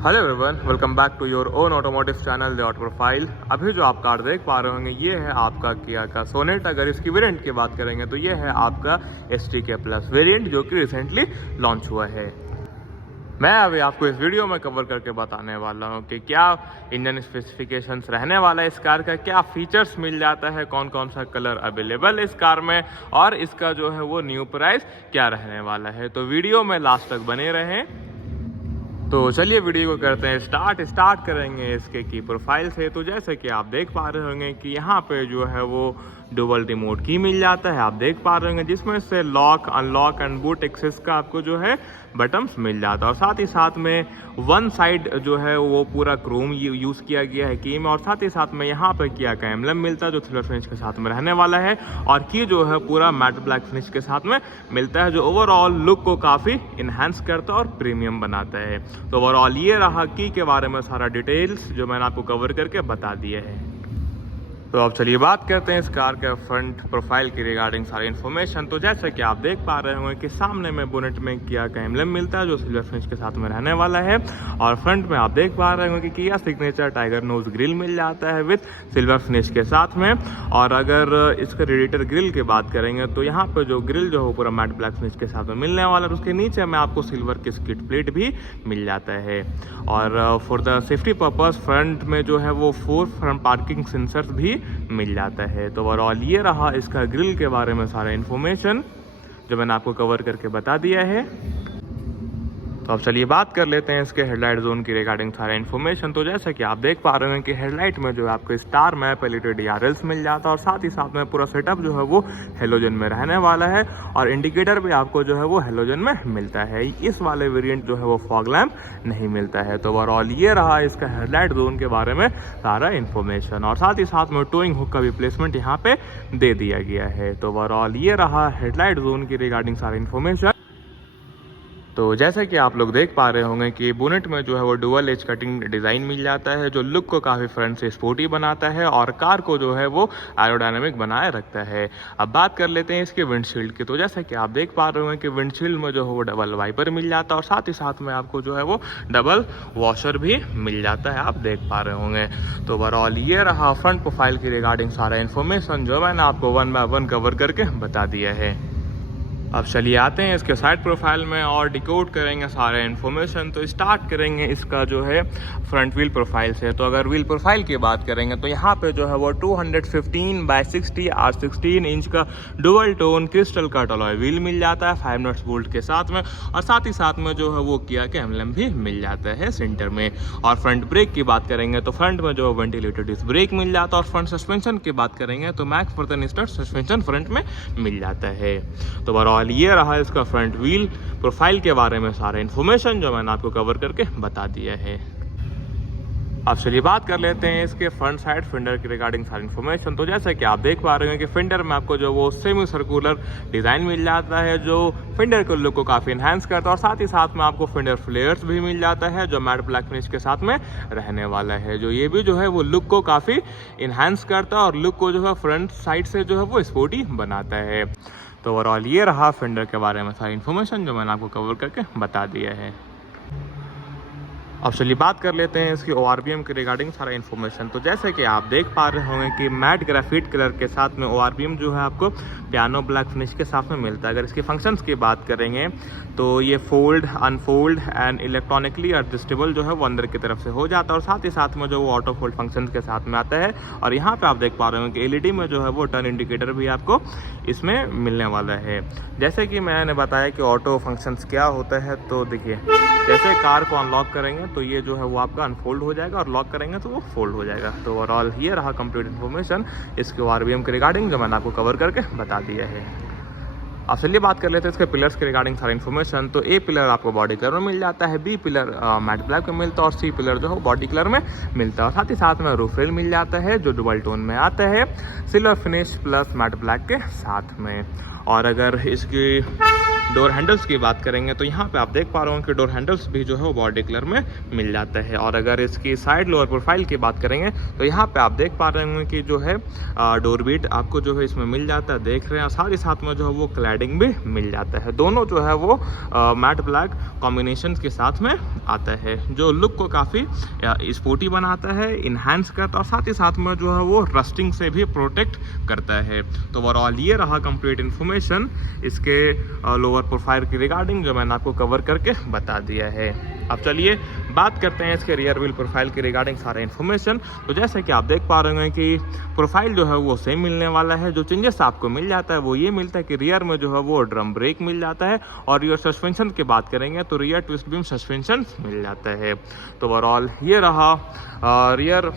Hello everyone, welcome back to your own automotive channel the auto profile. अभी जो आप car देख पा रहे होंगे ये है आपका किया का सोनेट। अगर इसकी वेरिएंट की बात करेंगे तो ये है आपका STK प्लस वेरिएंट जो कि रिसेंटली लॉन्च हुआ है। मैं अभी आपको इस वीडियो में कवर करके बताने वाला हूँ कि क्या इंजन स्पेसिफिकेशंस रहने वाला है इस कार का, क्या फीचर्स मिल जाता है, कौन कौन सा कलर अवेलेबल है इस कार में और इसका जो है वो न्यू प्राइस क्या रहने वाला है। तो वीडियो में लास्ट तक बने रहें। तो चलिए वीडियो को करते हैं स्टार्ट करेंगे इसके की प्रोफाइल से। तो जैसे कि आप देख पा रहे होंगे कि यहाँ पे जो है वो डुअल रिमोट की मिल जाता है, आप देख पा रहे होंगे, जिसमें से lock, unlock and boot access का आपको जो है बटन्स मिल जाता है। और साथ ही साथ में वन साइड जो है वो पूरा क्रोम यूज़ किया गया है की में, और साथ ही साथ में यहाँ पर किया का एम्बलम मिलता है जो सिल्वर फिनिश के साथ में रहने वाला है, और की जो है पूरा मैट ब्लैक फिनिश के साथ में मिलता है जो ओवरऑल लुक को काफ़ी इन्हांस करता है और प्रीमियम बनाता है। तो ओवरऑल ये रहा की के बारे में सारा डिटेल्स जो मैंने आपको कवर करके बता दिए है। तो अब चलिए बात करते हैं इस कार के फ्रंट प्रोफाइल की रिगार्डिंग सारी इन्फॉर्मेशन। तो जैसे कि आप देख पा रहे होंगे कि सामने में बोनेट में किया का एम्बलम मिलता है जो सिल्वर फिनिश के साथ में रहने वाला है, और फ्रंट में आप देख पा रहे होंगे कि किया सिग्नेचर टाइगर नोज ग्रिल मिल जाता है विद सिल्वर फिनिश के साथ में। और अगर इसके रेडिएटर ग्रिल की बात करेंगे तो यहाँ पर जो ग्रिल जो है पूरा मैट ब्लैक फिनिश के साथ में मिलने वाला है, उसके नीचे में आपको सिल्वर की स्किड प्लेट भी मिल जाता है। और for the safety purpose front में जो है वो 4 फ्रंट पार्किंग सेंसर्स भी मिल जाता है। तो ओवरऑल ये रहा इसका ग्रिल के बारे में सारा इन्फॉर्मेशन जो मैंने आपको कवर करके बता दिया है। तो अब चलिए बात कर लेते हैं इसके हेडलाइट जोन की रिगार्डिंग सारा इन्फॉर्मेशन। तो जैसे कि आप देख पा रहे हैं कि हेडलाइट में जो है आपको स्टार मैप एलईडी DRLs मिल जाता है, और साथ ही साथ में पूरा सेटअप जो है वो हेलोजन में रहने वाला है, और इंडिकेटर भी आपको जो है वो हेलोजन में मिलता है। इस वाले वेरिएंट जो है वो फॉग लैम्प नहीं मिलता है। तो ओवरऑल ये रहा इसका हेडलाइट जोन के बारे में सारा इन्फॉर्मेशन, और साथ ही साथ में टोइंग हुक का भी प्लेसमेंट यहाँ पे दे दिया गया है। तो ओवरऑल ये रहा हेडलाइट जोन की रिगार्डिंग सारा इन्फॉर्मेशन। तो जैसे कि आप लोग देख पा रहे होंगे कि बोनेट में जो है वो डुअल एज कटिंग डिज़ाइन मिल जाता है जो लुक को काफ़ी फ्रंट से स्पोर्टी बनाता है और कार को जो है वो एरोडायनामिक बनाए रखता है। अब बात कर लेते हैं इसके विंडशील्ड की। तो जैसे कि आप देख पा रहे होंगे कि विंडशील्ड में जो है वो डबल वाइपर मिल जाता है, और साथ ही साथ में आपको जो है वो डबल वॉशर भी मिल जाता है, आप देख पा रहे होंगे। तो ओवरऑल ये रहा फ्रंट प्रोफाइल की रिगार्डिंग सारा इन्फॉर्मेशन जो मैंने आपको 1 बाय 1 कवर करके बता दिया है। अब चलिए आते हैं इसके साइड प्रोफाइल में और डिकोड करेंगे सारे इन्फॉर्मेशन। तो स्टार्ट करेंगे इसका जो है फ्रंट व्हील प्रोफाइल से। तो अगर व्हील प्रोफाइल की बात करेंगे तो यहाँ पे जो है वो 215 बाय 60 R16 इंच का dual tone crystal cut alloy wheel मिल जाता है 5 नट्स बोल्ट के साथ में, और साथ ही साथ में जो है वो किया के एम्बलम भी मिल जाता है सेंटर में। और फ्रंट ब्रेक की बात करेंगे तो फ्रंट में जो वेंटिलेटेड डिस्क ब्रेक मिल जाता है, और फ्रंट सस्पेंशन की बात करेंगे तो max further start suspension front में मिल जाता है। तो ओवरऑल ये रहा इसका फ्रंट व्हील प्रोफाइल के बारे में सारा इन्फॉर्मेशन जो मैंने आपको कवर करके बता दिया है। अब चलिए बात कर लेते हैं इसके फ्रंट साइड फेंडर की रिगार्डिंग सारी इन्फॉर्मेशन। तो जैसे कि आप देख पा रहे हैं कि फेंडर में आपको जो वो सेमी सर्कुलर डिज़ाइन मिल जाता है जो फेंडर के लुक को काफ़ी इन्हांस करता है, और साथ ही साथ में आपको फेंडर फ्लेयर्स भी मिल जाता है जो मैट ब्लैक फिनिश के साथ में रहने वाला है, जो ये भी जो है वो लुक को काफ़ी इन्हांस करता है और लुक को जो है फ्रंट साइड से जो है वो स्पोर्टी बनाता है। तो ओवरऑल ये रहा फेंडर के बारे में सारी इन्फॉर्मेशन जो मैंने आपको कवर करके बता दिया है। अब चलिए बात कर लेते हैं इसकी ORBM के रिगार्डिंग सारा इन्फॉर्मेशन। तो जैसे कि आप देख पा रहे होंगे कि मैट ग्राफाइट कलर के साथ में ORBM जो है आपको पियानो ब्लैक फिनिश के साथ में मिलता है। अगर इसके फंक्शंस की बात करेंगे तो ये fold, unfold and electronically adjustable जो है वो अंदर की तरफ से हो जाता है, और साथ ही साथ में जो वो ऑटो फोल्ड फंक्शन के साथ में आता है। और यहाँ पे आप देख पा रहे होंगे कि LED में जो है वो टर्न इंडिकेटर भी आपको इसमें मिलने वाला है। जैसे कि मैंने बताया कि ऑटो फंक्शंस क्या होता है, तो देखिए जैसे कार को अनलॉक करेंगे तो ये जो है वो आपका अनफोल्ड हो जाएगा, और लॉक करेंगे तो वो फोल्ड हो जाएगा। तो ओवरऑल ये रहा कंप्लीट इन्फॉर्मेशन इसके ORBM के रिगार्डिंग जो मैंने आपको कवर करके बता दिया है। अब चलिए बात कर लेते हैं इसके पिलर्स के रिगार्डिंग सारा इन्फॉर्मेशन। तो A पिलर आपको बॉडी कलर में मिल जाता है, B पिलर मैट ब्लैक में मिलता है, और C पिलर जो है बॉडी कलर में मिलता है, और साथ ही साथ में रूफ रेल मिल जाता है जो डुअल टोन में आता है silver finish plus matte black के साथ में। और अगर इसकी डोर हैंडल्स की बात करेंगे तो यहाँ पे आप देख पा रहे हो कि डोर हैंडल्स भी जो है वो बॉडी कलर में मिल जाता है। और अगर इसकी साइड लोअर प्रोफाइल की बात करेंगे तो यहाँ पे आप देख पा रहे होंगे कि जो है डोर बीट आपको जो है इसमें मिल जाता है, देख रहे हैं। साथ ही साथ में जो है वो क्लैडिंग भी मिल जाता है। दोनों जो है वो मैट ब्लैक कॉम्बिनेशन के साथ में आता है, जो लुक को काफ़ी स्पोर्टी बनाता है, इन्हांस करता है और साथ ही साथ में जो है वो रस्टिंग से भी प्रोटेक्ट करता है। तो ओवरऑल ये रहा कंप्लीट इन्फॉर्मेशन इसके लोअर प्रोफाइल की रिगार्डिंग, जो मैंने आपको कवर करके बता दिया है। अब चलिए बात करते हैं इसके रियर व्हील प्रोफाइल की रिगार्डिंग सारा इन्फॉर्मेशन। तो जैसे कि आप देख पा रहे हैं कि प्रोफाइल जो है वो सेम मिलने वाला है। जो चेंजेस आपको मिल जाता है वो ये मिलता है कि रियर में जो है वो ड्रम ब्रेक मिल जाता है और रियर सस्पेंशन की बात करेंगे तो रियर ट्विस्ट बीम सस्पेंशन मिल जाता है। तो ओवरऑल ये रहा रियर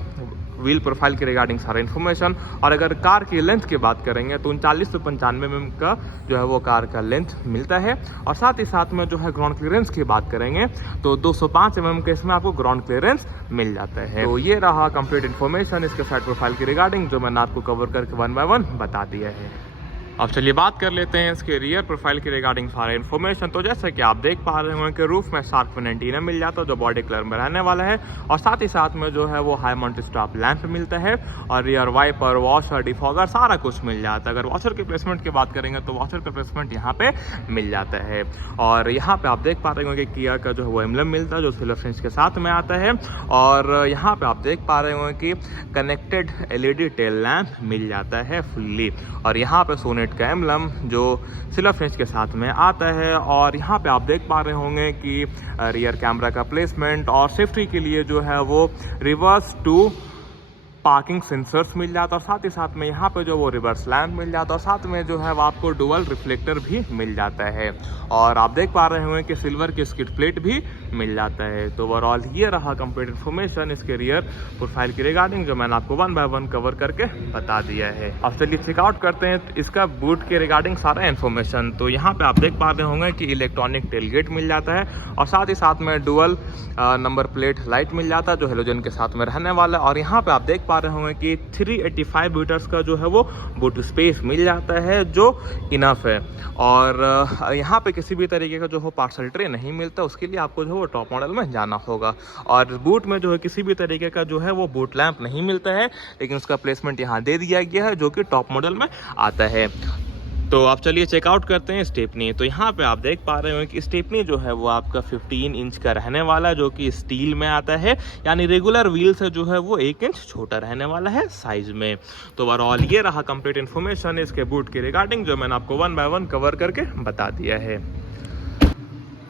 व्हील प्रोफाइल के रिगार्डिंग सारा इन्फॉर्मेशन। और अगर कार की लेंथ की बात करेंगे तो 39 से 95 mm का जो है वो कार का लेंथ मिलता है। और साथ ही साथ में जो है ग्राउंड क्लियरेंस की बात करेंगे तो 205 mm के इसमें आपको ग्राउंड क्लियरेंस मिल जाता है। तो ये रहा कंप्लीट इन्फॉर्मेशन इसके साइड प्रोफाइल की रिगार्डिंग, जो मैंने आपको कवर करके 1 by 1 बता दिया है। अब चलिए बात कर लेते हैं इसके रियर प्रोफाइल की रिगार्डिंग सारा इन्फॉर्मेशन। तो जैसे कि आप देख पा रहे होंगे कि रूफ में शार्क फिन एंटीना मिल जाता है जो बॉडी कलर में रहने वाला है। और साथ ही साथ में जो है वो हाई माउंटेड स्टॉप लैंप मिलता है और रियर वाइपर, वॉशर, डिफॉगर सारा कुछ मिल जाता है। अगर वॉशर के प्लेसमेंट की बात करेंगे तो वॉशर का प्लेसमेंट यहाँ पे मिल जाता है। और यहाँ पे आप देख पा रहे होंगे कि किया का जो है वो एम्बलम मिलता है जो सिल्वर फिनिश के साथ में आता है। और यहाँ पे आप देख पा रहे होंगे कि कनेक्टेड LED टेल लैंप मिल जाता है फुल्ली। और यहाँ पे सोनेट का एम्बलम जो सिल्वर फिनिश के साथ में आता है। और यहाँ पे आप देख पा रहे होंगे कि रियर कैमरा का प्लेसमेंट और सेफ्टी के लिए जो है वो रिवर्स टू पार्किंग सेंसर्स मिल जाता है। और साथ ही साथ में यहाँ पे जो वो रिवर्स लैंप मिल जाता है और साथ में जो है वो आपको डुअल रिफ्लेक्टर भी मिल जाता है। और आप देख पा रहे होंगे कि सिल्वर की स्किड प्लेट भी मिल जाता है। तो ओवरऑल ये रहा कंप्लीट इन्फॉर्मेशन इसके रियर प्रोफाइल की रिगार्डिंग, जो मैंने आपको 1 by 1 कवर करके बता दिया है। अब चलिए चेकआउट करते हैं इसका बूट के रिगार्डिंग सारा इन्फॉर्मेशन। तो यहाँ पे आप देख पा रहे होंगे कि इलेक्ट्रॉनिक टेलगेट मिल जाता है और साथ ही साथ में डुअल नंबर प्लेट लाइट मिल जाता है जो हेलोजन के साथ में रहने वाला है। और यहाँ पे आप देख पा रहे होंगे कि 385 लीटर्स का जो है वो बूट स्पेस मिल जाता है जो इनफ है। और यहाँ पे किसी भी तरीके का जो हो पार्सल ट्रे नहीं मिलता, उसके लिए आपको जो है वो टॉप मॉडल में जाना होगा। और बूट में जो है किसी भी तरीके का जो है वो बूट लैंप नहीं मिलता है, लेकिन उसका प्लेसमेंट यहाँ दे दिया गया है जो कि टॉप मॉडल में आता है। तो आप चलिए चेकआउट करते हैं स्टेपनी। तो यहाँ पे आप देख पा रहे हो कि स्टेपनी जो है वो आपका 15 इंच का रहने वाला है जो कि स्टील में आता है, यानी रेगुलर व्हील से जो है वो 1 इंच छोटा रहने वाला है साइज में। तो ओवरऑल ये रहा कंप्लीट इन्फॉर्मेशन इसके बूट के रिगार्डिंग, जो मैंने आपको 1 by 1 कवर करके बता दिया है।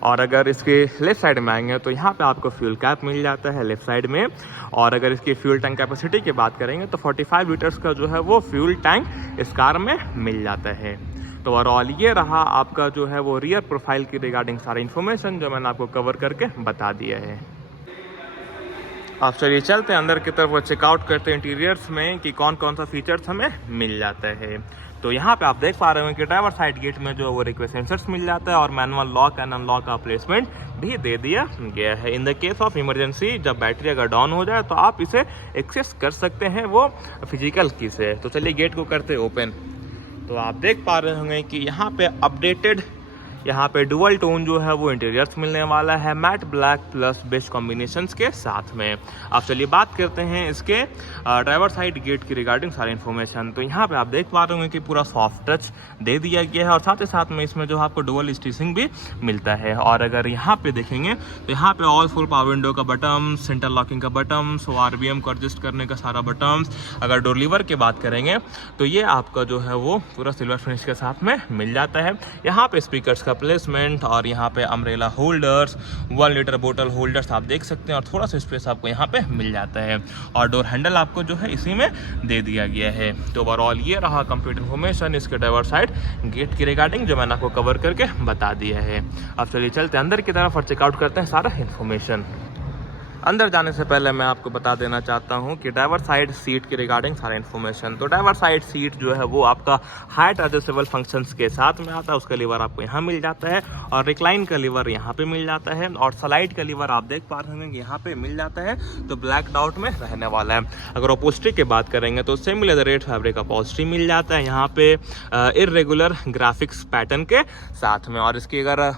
और अगर इसके लेफ्ट साइड में आएंगे तो यहाँ पे आपको फ्यूल कैप मिल जाता है लेफ्ट साइड में। और अगर इसकी फ्यूल टैंक कैपेसिटी की बात करेंगे तो 45 लीटर्स का जो है वो फ्यूल टैंक इस कार में मिल जाता है। तो ओवरऑल ये रहा आपका जो है वो रियर प्रोफाइल की रिगार्डिंग सारा इन्फॉर्मेशन, जो मैंने आपको कवर करके बता दिया है। आप चलिए चलते हैं अंदर की तरफ, वो चेकआउट करते हैं इंटीरियर्स में कि कौन कौन सा फीचर्स हमें मिल जाता है। तो यहाँ पे आप देख पा रहे हो कि ड्राइवर साइड गेट में जो वो रिक्वेस्ट सेंसर्स मिल जाता है और मैनुअल लॉक एंड अनलॉक का प्लेसमेंट भी दे दिया गया है। In the case of emergency जब बैटरी अगर डाउन हो जाए तो आप इसे एक्सेस कर सकते हैं वो फिजिकल की से। तो चलिए गेट को करते ओपन। तो आप देख पा रहे होंगे कि यहाँ पे अपडेटेड यहाँ पे डुअल टोन जो है वो इंटीरियर्स मिलने वाला है matte black plus beige combinations के साथ में। अब चलिए बात करते हैं इसके ड्राइवर साइड गेट की रिगार्डिंग सारी इन्फॉर्मेशन। तो यहाँ पे आप देख पा रहे होंगे कि पूरा सॉफ्ट टच दे दिया गया है और साथ ही साथ में इसमें जो आपको डुअल स्टिचिंग भी मिलता है। और अगर यहाँ पे देखेंगे तो यहाँ पे ऑल फुल पावर विंडो का बटन, सेंटर लॉकिंग का बटन, RPM को एडजस्ट करने का सारा बटन। अगर डोर लीवर की बात करेंगे तो ये आपका जो है वो पूरा सिल्वर फिनिश के साथ में मिल जाता है। यहाँ पे स्पीकर्स का प्लेसमेंट और यहाँ पे अम्ब्रेला होल्डर्स, 1 लीटर बोतल होल्डर्स आप देख सकते हैं और थोड़ा सा स्पेस आपको यहाँ पे मिल जाता है। और डोर हैंडल आपको जो है इसी में दे दिया गया है। तो ओवरऑल ये रहा कंप्लीट इन्फॉर्मेशन इसके ड्राइवर साइड गेट की रिगार्डिंग, जो मैंने आपको कवर करके बता दिया है। अब चलिए चलते हैं अंदर की तरफ और चेकआउट करते हैं सारा इन्फॉर्मेशन। अंदर जाने से पहले मैं आपको बता देना चाहता हूं कि ड्राइवर साइड सीट के रिगार्डिंग सारा इन्फॉर्मेशन। तो ड्राइवर साइड सीट जो है वो आपका हाइट एडजस्टेबल फंक्शंस के साथ में आता है। उसका लीवर आपको यहाँ मिल जाता है और रिक्लाइन का लीवर यहाँ पे मिल जाता है और स्लाइड का लीवर आप देख पा रहे होंगे यहाँ पे मिल जाता है। तो ब्लैक डाउट में रहने वाला है। अगर अपॉल्स्ट्री की बात करेंगे तो सेमी लेदरेट फैब्रिक अपॉल्स्ट्री मिल जाता है यहाँ पे इर्रेगुलर ग्राफिक्स पैटर्न के साथ में। और इसकी अगर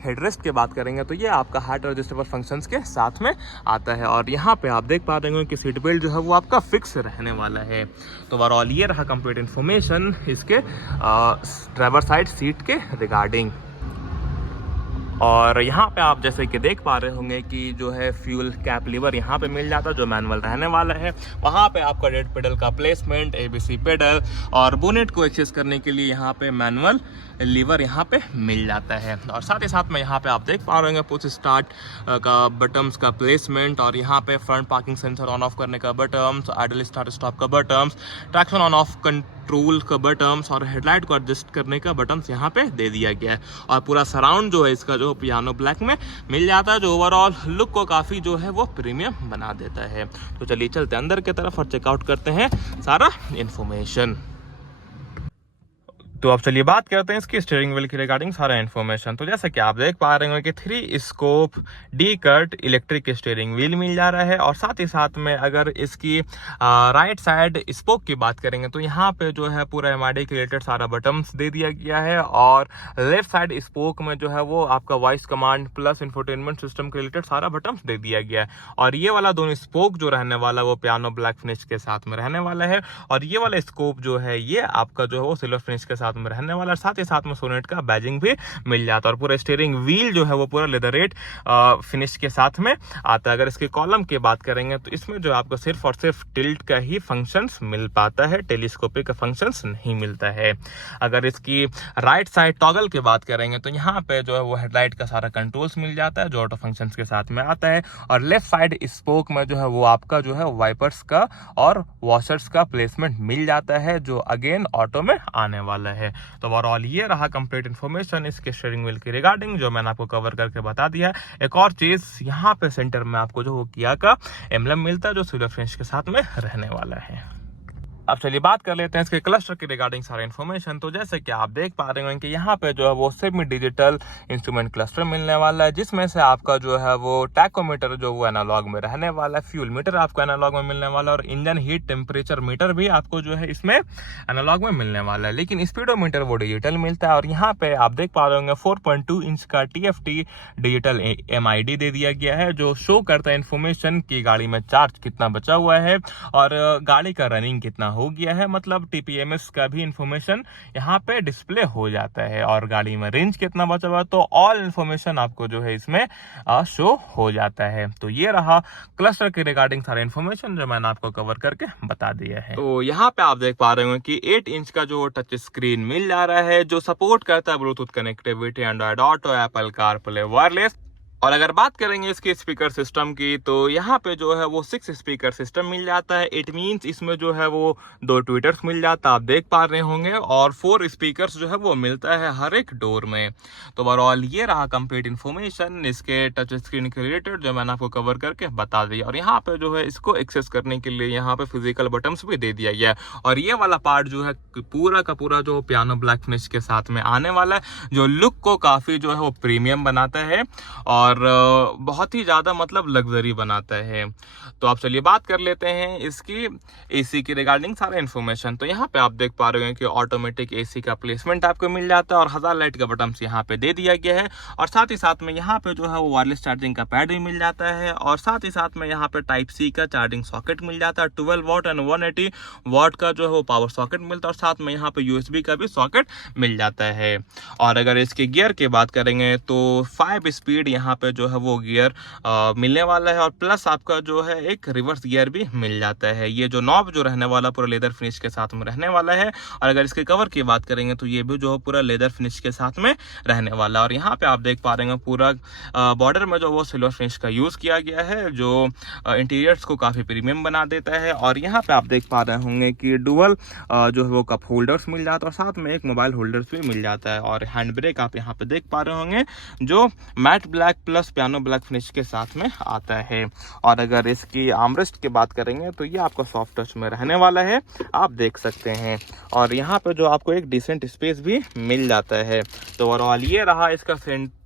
हेडरेस्ट की बात करेंगे तो ये आपका हाइट एडजस्टेबल फंक्शंस के साथ में आता है। और यहाँ पे आप देख पा रहे होंगे कि सीट बेल्ट जो है वो आपका फिक्स रहने वाला है। तो ओवरऑल ये रहा कंप्लीट इन्फॉर्मेशन इसके ड्राइवर साइड सीट के रिगार्डिंग। और यहाँ पे आप जैसे कि देख पा रहे होंगे कि जो है फ्यूल कैप लीवर यहाँ पे मिल जाता है जो मैनुअल रहने वाला है। वहाँ पे आपका रेड पेडल का प्लेसमेंट, एबीसी पेडल और बोनेट को एक्सेस करने के लिए यहाँ पे मैनुअल लीवर यहाँ पे मिल जाता है। और साथ ही साथ में यहाँ पे आप देख पा रहे होंगे पुश स्टार्ट का बटन्स का प्लेसमेंट और यहाँ पे front parking sensor on off करने का बटन्स, आइडल स्टार्ट स्टॉप का buttons, traction on off control का बटन्स और हेडलाइट को एडजस्ट करने का बटन्स यहाँ पे दे दिया गया है। और पूरा सराउंड जो है इसका जो पियानो ब्लैक में मिल जाता है जो ओवरऑल लुक को काफ़ी जो है वो प्रीमियम बना देता है। तो चलिए चलते अंदर की तरफ और चेकआउट करते हैं सारा इन्फॉर्मेशन। तो अब चलिए बात करते हैं इसकी स्टीयरिंग व्हील की रिगार्डिंग सारा इन्फॉर्मेशन। तो जैसे कि आप देख पा रहे होंगे कि 3 स्कोप D cut electric steering wheel मिल जा रहा है। और साथ ही साथ में अगर इसकी राइट साइड स्पोक की बात करेंगे तो यहाँ पे जो है पूरा एमआईडी के रिलेटेड सारा बटन्स दे दिया गया है। और लेफ्ट साइड स्पोक में जो है वो आपका voice command plus infotainment system के रिलेटेड सारा बटन्स दे दिया गया है। और ये वाला दोनों स्पोक जो रहने वाला वो पियानो ब्लैक फिनिश के साथ में रहने वाला है। और ये वाला स्कोप जो है ये आपका जो है वो सिल्वर फिनिश के साथ में रहने वाला है। साथ ही साथ में सोनेट का बैजिंग भी मिल जाता है। और पूरा स्टीयरिंग व्हील जो है वो पूरा लेदरेट फिनिश के साथ में आता है। अगर इसके कॉलम की बात करेंगे तो इसमें जो आपको सिर्फ और सिर्फ टिल्ट का ही फंक्शंस मिल पाता है, टेलीस्कोपिक का फंक्शंस नहीं मिलता है। अगर इसकी राइट साइड टॉगल की बात करेंगे तो यहाँ पे जो है वो हेडलाइट का सारा कंट्रोल्स मिल जाता है जो ऑटो फंक्शंस के साथ में आता है। और लेफ्ट साइड स्पोक में जो है वो आपका जो है वाइपर्स का और वॉशर्स का प्लेसमेंट मिल जाता है जो अगेन ऑटो में आने वाला है। तो ओवरऑल ये रहा कंप्लीट इन्फॉर्मेशन इसके स्टीयरिंग व्हील की रिगार्डिंग जो मैंने आपको कवर करके बता दिया। एक और चीज यहाँ पे सेंटर में आपको जो किया का एम्बलम मिलता है जो सिल्वर फिनिश के साथ में रहने वाला है। अब चलिए बात कर लेते हैं इसके क्लस्टर की रिगार्डिंग सारा इन्फॉर्मेशन। तो जैसे कि आप देख पा रहे हैं कि यहाँ पे जो है वो सेमी डिजिटल इंस्ट्रूमेंट क्लस्टर मिलने वाला है जिसमें से आपका जो है वो टैकोमीटर जो वो एनालॉग में रहने वाला है, फ्यूल मीटर आपको एनालॉग में मिलने वाला है और इंजन हीट टेम्परेचर मीटर भी आपको जो है इसमें एनालॉग में मिलने वाला है। लेकिन स्पीडोमीटर वो डिजिटल मिलता है। और यहाँ पे आप देख पा रहे होंगे 4.2 इंच का TFT डिजिटल MID दे दिया गया है जो शो करता है इन्फॉर्मेशन की गाड़ी में चार्ज कितना बचा हुआ है और गाड़ी का रनिंग कितना हो गया है। मतलब TPMS का भी इंफॉर्मेशन यहाँ पे डिस्प्ले हो जाता है और गाड़ी में रेंज कितना बचा हुआ है तो ऑल इंफॉर्मेशन आपको जो है इसमें शो हो जाता है। तो ये रहा क्लस्टर के रिगार्डिंग सारा इंफॉर्मेशन जो मैंने आपको कवर करके बता दिया है। तो यहाँ पे आप देख पा रहे हो कि 8 इंच का जो टच स्क्रीन मिल जा रहा है जो सपोर्ट करता है Bluetooth connectivity, Android auto, Apple CarPlay wireless. और अगर बात करेंगे इसके स्पीकर सिस्टम की तो यहाँ पे जो है वो 6 स्पीकर सिस्टम मिल जाता है। इट मीन्स इसमें जो है वो 2 ट्विटर्स मिल जाता है आप देख पा रहे होंगे और 4 स्पीकर्स जो है वो मिलता है हर एक डोर में। तो ओवरऑल ये रहा कंप्लीट इन्फॉर्मेशन इसके टच स्क्रीन के रिलेटेड जो मैंने आपको कवर करके बता दिया। और यहाँ पे जो है इसको एक्सेस करने के लिए यहाँ पे फिजिकल बटन्स भी दे दिया गया है। और ये वाला पार्ट जो है पूरा का पूरा जो पियानो ब्लैक फिनिश के साथ में आने वाला है जो लुक को काफी जो है वो प्रीमियम बनाता है और बहुत ही ज़्यादा मतलब लग्जरी बनाता है। तो आप चलिए बात कर लेते हैं इसकी एसी की रिगार्डिंग सारा इन्फॉर्मेशन। तो यहाँ पे आप देख पा रहे हैं कि ऑटोमेटिक एसी का प्लेसमेंट आपको मिल जाता है और 1000 लाइट का बटन यहाँ पे दे दिया गया है। और साथ ही साथ में यहाँ पे जो है वो वायरलेस चार्जिंग का पैड भी मिल जाता है। और साथ ही साथ में यहाँ पे टाइप सी का चार्जिंग सॉकेट मिल जाता है 12 वॉट एंड 180 वॉट का जो है वो पावर सॉकेट मिलता है। और साथ में यहाँ पे USB का भी सॉकेट मिल जाता है। और अगर इसके गियर की बात करेंगे तो 5 स्पीड यहाँ पे जो है वो गियर मिलने वाला है। और प्लस आपका जो है एक रिवर्स गियर भी मिल जाता है। ये जो नॉब जो रहने वाला पूरा लेदर फिनिश के साथ में रहने वाला है। और अगर इसके कवर की बात करेंगे तो ये भी जो है पूरा लेदर फिनिश के साथ में रहने वाला है। और यहाँ पे आप देख पा रहे हैं पूरा बॉर्डर में जो वो सिल्वर फिनिश का यूज किया गया है जो इंटीरियर्स को काफी प्रीमियम बना देता है। और यहाँ पे आप देख पा रहे होंगे कि डुअल जो है वो कप होल्डर्स मिल जाता है और साथ में एक मोबाइल होल्डर्स भी मिल जाता है। और हैंड ब्रेक आप यहाँ पे देख पा रहे होंगे जो mat black plus piano black finish के साथ में आता है। और अगर इसकी आर्मरेस्ट की बात करेंगे तो ये आपको सॉफ्ट टच में रहने वाला है, आप देख सकते हैं। और यहाँ पे जो आपको एक डिसेंट स्पेस भी मिल जाता है। तो ओवरऑल ये रहा इसका सेंटर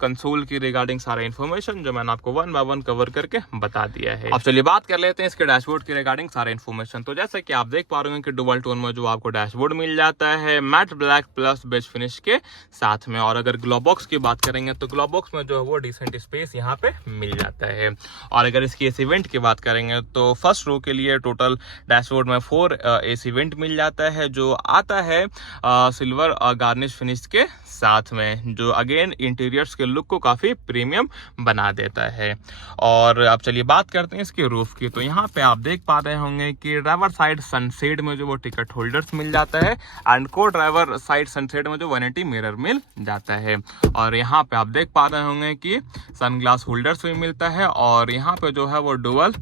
कंसोल की रिगार्डिंग सारा इन्फॉर्मेशन जो मैंने आपको 1 बाय 1 कवर करके बता दिया है। अब चलिए बात कर लेते हैं इसके डैशबोर्ड की रिगार्डिंग सारा इन्फॉर्मेशन। तो जैसे कि आप देख पा रहे हैं कि डुअल टोन में जो आपको डैशबोर्ड मिल जाता है matte black plus beige finish के साथ में। और अगर ग्लो बॉक्स की बात करेंगे तो ग्लो बॉक्स में जो है वो डिसेंट स्पेस यहाँ पे मिल जाता है। और अगर इसकी एसी वेंट की बात करेंगे तो फर्स्ट रो के लिए टोटल डैशबोर्ड में 4 एसी वेंट मिल जाता है जो आता है सिल्वर गार्निश फिनिश के साथ में, जो अगेन इंटीरियर्स के लुक को काफी प्रीमियम बना देता है। और अब चलिए बात करते हैं इसके रूफ की। तो यहाँ पे आप देख पा रहे होंगे कि ड्राइवर साइड सनसेट में जो वो टिकट होल्डर्स मिल जाता है एंड को ड्राइवर साइड सनसेट में जो 180 मिरर मिल जाता है। और यहाँ पे आप देख पा रहे होंगे कि सनग्लास होल्डर्स भी मिलता है। और यहाँ पे जो है वो डुअल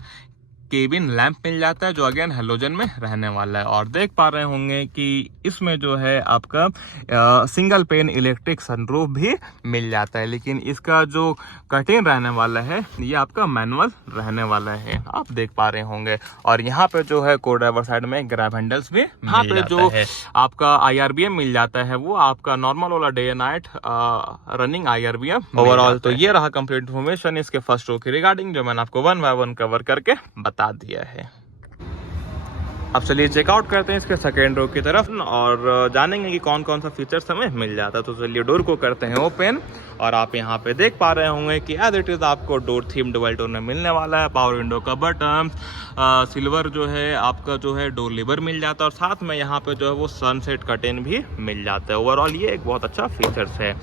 केबिन लैंप मिल जाता है जो अगेन हेलोजन में रहने वाला है। और देख पा रहे होंगे कि इसमें जो है आपका सिंगल पेन इलेक्ट्रिक सनरूफ भी मिल जाता है, लेकिन इसका जो कर्टेन रहने वाला है ये आपका मैनुअल रहने वाला है, आप देख पा रहे होंगे। और यहाँ पे जो है को ड्राइवर साइड में ग्रैब हैंडल्स भी यहाँ पे जो आपका IRBM मिल जाता है वो आपका नॉर्मल वाला day and night running IRBM overall. तो ये रहा कंप्लीट इन्फॉर्मेशन इसके फर्स्ट रो की रिगार्डिंग जो मैंने आपको 1 बाय 1 कवर करके बता दिया है। अब चलिए चेकआउट करते हैं इसके सेकेंड रो की तरफ और जानेंगे कि कौन कौन सा फीचर्स हमें मिल जाता है। तो चलिए डोर को करते हैं ओपन और आप यहाँ पे देख पा रहे होंगे कि एज इट इज आपको डोर थीम डुअल टोन में मिलने वाला है। पावर विंडो का बटन सिल्वर जो है आपका जो है डोर लीवर मिल जाता है और साथ में यहाँ पे जो है वो सनसेट कर्टेन भी मिल जाता है। ओवरऑल ये एक बहुत अच्छा फीचर्स है।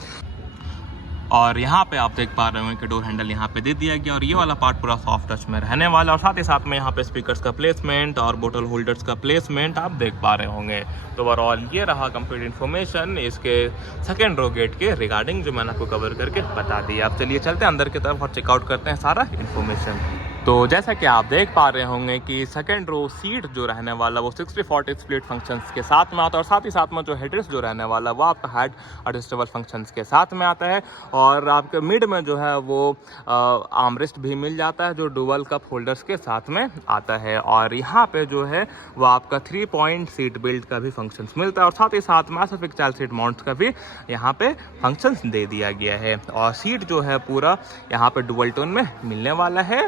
और यहाँ पे आप देख पा रहे होंगे कि डोर हैंडल यहाँ पे दे दिया गया और ये वाला पार्ट पूरा सॉफ्ट टच में रहने वाला और साथ ही साथ में यहाँ पे स्पीकर्स का प्लेसमेंट और बोतल होल्डर्स का प्लेसमेंट आप देख पा रहे होंगे। तो ओवरऑल ये रहा कंप्लीट इन्फॉर्मेशन इसके सेकेंड रो गेट के रिगार्डिंग जो मैंने आपको कवर करके बता दिया। अब चलिए चलते हैं अंदर की तरफ और चेकआउट करते हैं सारा इन्फॉर्मेशन। तो जैसा कि आप देख पा रहे होंगे कि सेकंड रो सीट जो रहने वाला वो 60-40 स्प्लिट फंक्शंस के साथ में आता है और साथ ही साथ में जो हेडरेस्ट जो रहने वाला वो आपका हेड एडजस्टेबल फंक्शंस के साथ में आता है। और आपके मिड में जो है वो आर्मरेस्ट भी मिल जाता है जो डुअल कप होल्डर्स के साथ में आता है। और यहाँ पे जो है वो आपका 3 पॉइंट सीट बेल्ट का भी फंक्शंस मिलता है और साथ ही साथ मैसिव चाइल्ड सीट माउंट्स का भी यहाँ पे फंक्शंस दे दिया गया है। और सीट जो है पूरा यहाँ पे डुअल टोन में मिलने वाला है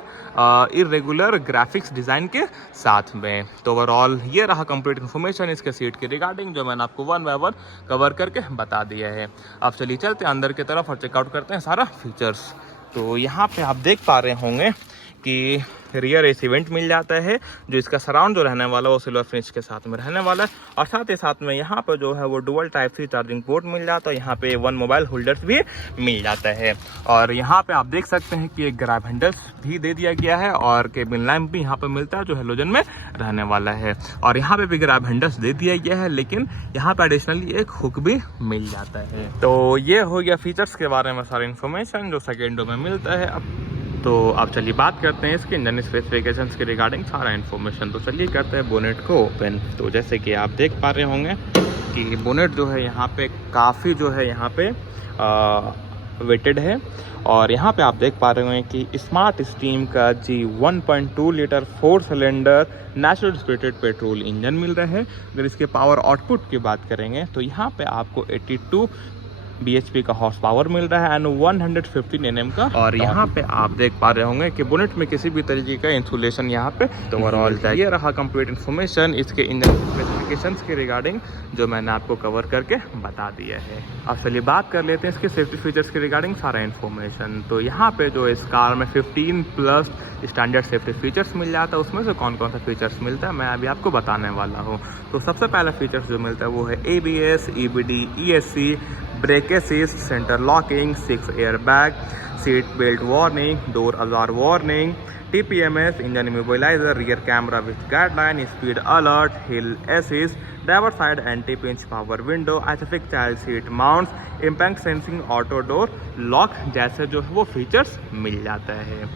इरेगुलर ग्राफिक्स डिज़ाइन के साथ में। तो ओवरऑल ये रहा कंप्लीट इन्फॉर्मेशन इसके सीट की रिगार्डिंग जो मैंने आपको 1 बाय 1 कवर करके बता दिया है। अब चलिए चलते हैं अंदर की तरफ और चेकआउट करते हैं सारा फीचर्स। तो यहाँ पे आप देख पा रहे होंगे कि रियर एसी वेंट मिल जाता है जो इसका सराउंड जो रहने वाला है वो सिल्वर फिनिश के साथ में रहने वाला है और साथ ही साथ में यहाँ पर जो है वो dual type C charging port मिल जाता है। यहाँ पे 1 मोबाइल होल्डर्स भी मिल जाता है और यहाँ पे आप देख सकते हैं कि एक ग्रैब हैंडल्स भी दे दिया गया है और केबिन लैंप भी यहाँ पे मिलता है जो हेलोजन में रहने वाला है। और यहाँ पे भी ग्रैब हैंडल्स दे दिया गया है लेकिन यहाँ पे एडिशनली एक हुक भी मिल जाता है। तो ये हो गया फीचर्स के बारे में सारी इन्फॉर्मेशन जो सेकेंड रो में मिलता है। तो आप चलिए बात करते हैं इसके इंजन स्पेसिफिकेशंस के रिगार्डिंग सारा इन्फॉर्मेशन। तो चलिए करते हैं बोनेट को ओपन। तो जैसे कि आप देख पा रहे होंगे कि बोनेट जो है यहाँ पे काफ़ी जो है यहाँ पे वेटेड है और यहाँ पे आप देख पा रहे होंगे कि स्मार्ट स्टीम का G 1.2 litre 4 cylinder natural aspirated petrol engine मिल रहा है। अगर इसके पावर आउटपुट की बात करेंगे तो यहाँ पे आपको 82 bhp का हॉर्स पावर मिल रहा है एंड 115 Nm का। और यहाँ पे आप देख पा रहे होंगे कि बोनेट में किसी भी तरीके का इंसुलेशन यहाँ पे तो ओवरऑल ये रहा कंप्लीट इन्फॉर्मेशन इसके इंजन स्पेसिफिकेशंस के रिगार्डिंग जो मैंने आपको कवर करके बता दिया है। अब चलिए बात कर लेते हैं इसके सेफ्टी फीचर्स के रिगार्डिंग सारा इन्फॉर्मेशन। तो यहाँ पे जो इस कार में 15+ स्टैंडर्ड सेफ्टी फीचर्स मिल जाता है उसमें से कौन कौन सा फीचर्स मिलता है मैं अभी आपको बताने वाला हूँ। तो सबसे पहला फीचर्स जो मिलता है वो है ABS, EBD, ESC, brake assist, centre locking, 6 airbag, seat belt warning, door alarm warning, TPMS, engine immobiliser, rear camera with guideline, speed alert, hill assist, driver side anti pinch power window, ISOFIX child seat mounts, impact sensing, auto door lock जैसे जो है वो features मिल जाता है।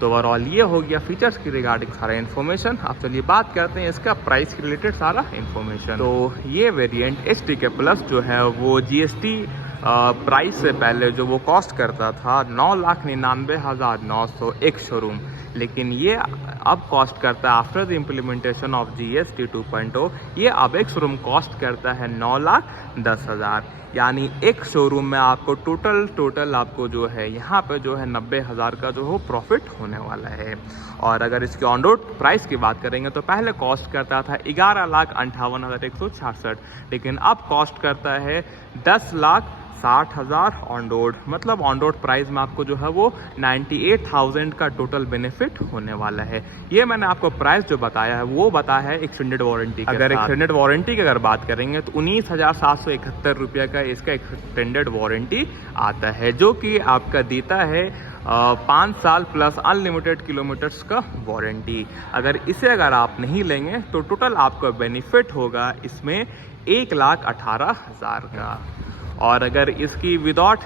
तो overall ये हो गया फीचर्स की रिगार्डिंग सारा इन्फॉर्मेशन। अब चलिए बात करते हैं इसका प्राइस के रिलेटेड सारा इन्फॉर्मेशन। तो ये वेरिएंट STK प्लस जो है वो GST प्राइस से पहले जो वो कॉस्ट करता था 9,99,900 एक शोरूम, लेकिन ये अब कॉस्ट करता है after the implementation of GST 2.0, ये अब एक शोरूम कॉस्ट करता है 9,10,000। यानी एक शोरूम में आपको टोटल आपको जो है यहाँ पे जो है 90,000 का जो हो प्रॉफिट होने वाला है। और अगर इसके ऑन रोड प्राइस की बात करेंगे तो पहले कॉस्ट करता था 11,58,166, लेकिन अब कॉस्ट करता है 10,60,000 ऑन रोड। मतलब ऑन रोड प्राइस में आपको जो है वो 98,000 का टोटल बेनिफिट होने वाला है। ये मैंने आपको प्राइस जो बताया है वो बताया है एक्सटेंडेड वारंटी। अगर एक्सटेंडेड वारंटी की अगर बात करेंगे तो 19,771 रुपये का इसका एक्सटेंडेड वारंटी आता है, जो कि आपका देता है 5 साल प्लस अनलिमिटेड किलोमीटर्स का वारंटी। अगर आप नहीं लेंगे तो टोटल आपका बेनिफिट होगा इसमें 1,18,000 का। और अगर इसकी विदाउट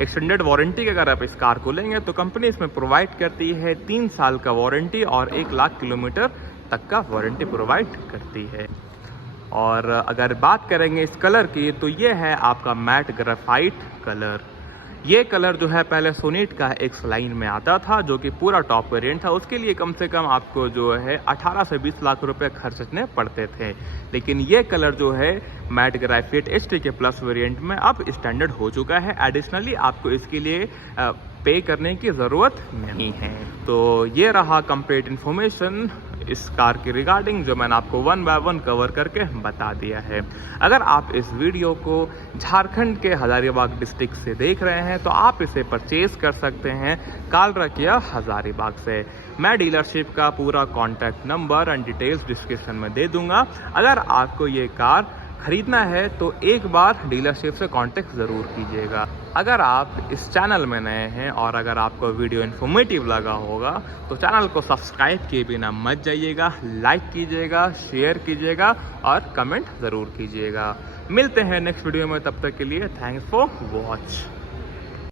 एक्सटेंडेड वारंटी की अगर आप इस कार को लेंगे तो कंपनी इसमें प्रोवाइड करती है 3 साल का वारंटी और 1,00,000 किलोमीटर तक का वारंटी प्रोवाइड करती है। और अगर बात करेंगे इस कलर की तो ये है आपका मैट ग्रेफाइट कलर। ये कलर जो है पहले सोनेट का एक लाइन में आता था जो कि पूरा टॉप वेरिएंट था, उसके लिए कम से कम आपको जो है 18 से 20 लाख रुपए खर्चने पड़ते थे। लेकिन ये कलर जो है matte graphite STK plus variant में अब स्टैंडर्ड हो चुका है। एडिशनली आपको इसके लिए पे करने की ज़रूरत नहीं है। तो ये रहा कंप्लीट इन्फॉर्मेशन इस कार की रिगार्डिंग जो मैंने आपको 1 बाय 1 कवर करके बता दिया है। अगर आप इस वीडियो को झारखंड के हजारीबाग डिस्ट्रिक्ट से देख रहे हैं तो आप इसे परचेज कर सकते हैं कालरक या हजारीबाग से। मैं डीलरशिप का पूरा contact number and details description में दे दूंगा। अगर आपको ये कार खरीदना है तो एक बार डीलरशिप से कांटेक्ट ज़रूर कीजिएगा। अगर आप इस चैनल में नए हैं और अगर आपको वीडियो इन्फॉर्मेटिव लगा होगा तो चैनल को सब्सक्राइब किए बिना मत जाइएगा, लाइक कीजिएगा, शेयर कीजिएगा और कमेंट ज़रूर कीजिएगा। मिलते हैं नेक्स्ट वीडियो में, तब तक के लिए थैंक्स फॉर वॉच।